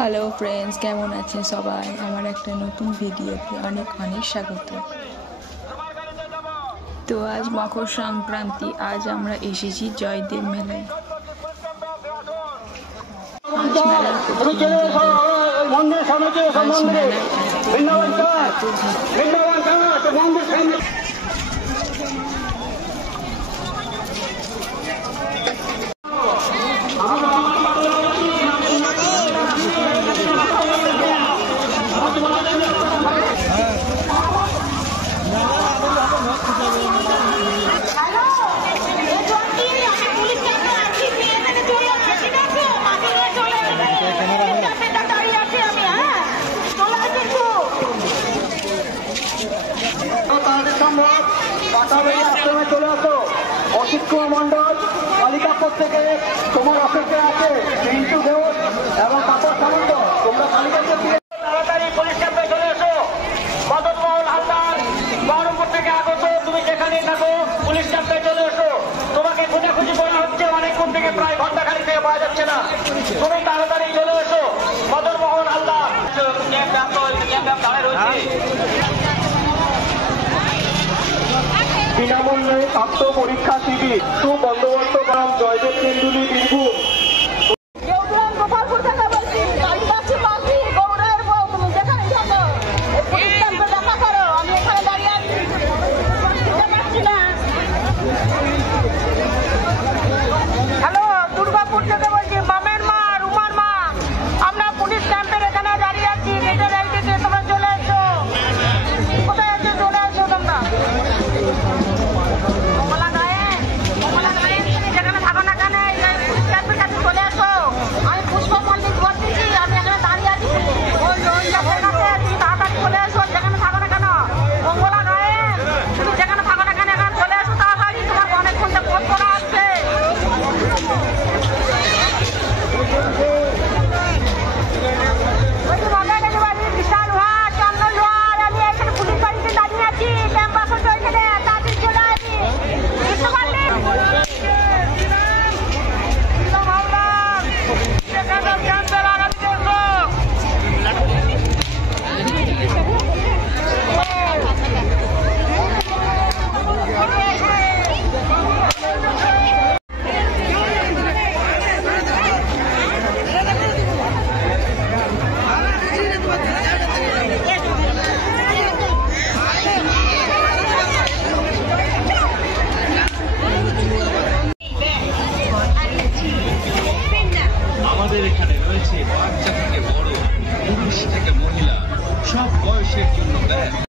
Hello friends, কেমন আছেন সবাই? আমার একটা নতুন ভিডিওতে অনেক অনেক স্বাগত। তো আজ মকর সংক্রান্তি, আজ আমরা এসেছি জয়দেব মেলায়। আজ মেলার প্রথম দিন, আজ মেলায় এত ভিড়। চলে আসো অসিত কুমার মন্ডল কালিকাপুর থেকে তোমার অপেক্ষা আছে পিন্টু ঘোষ এবং তাপস সামন্ত। তোমরা কালিকাপুর থেকে তাড়াতাড়ি পুলিশ ক্যাম্পে চলে এসো। মদন মোহন হালদার বহরমপুর থেকে আগত, তুমি যেখানেই থাকো পুলিশ ক্যাম্পে চলে এসো। তোমাকে খোঁজাখুঁজি করা হচ্ছে অনেকক্ষণ থেকে, প্রায় ঘন্টাখানিক থেকে পাওয়া যাচ্ছে না। তুমি তাড়াতাড়ি চলে এসো। মদন মোহন হালদার বিনামূল্যে স্বাস্থ্য পরীক্ষা শিবির সুবন্দোবস্ত গ্রাম জয়দেব তেন্ডুলি বীরভূম। আমাদের এখানে রয়েছে বাচ্চা থেকে বড়, পুরুষ থেকে মহিলা, সব বয়সের জন্য ব্যাগ।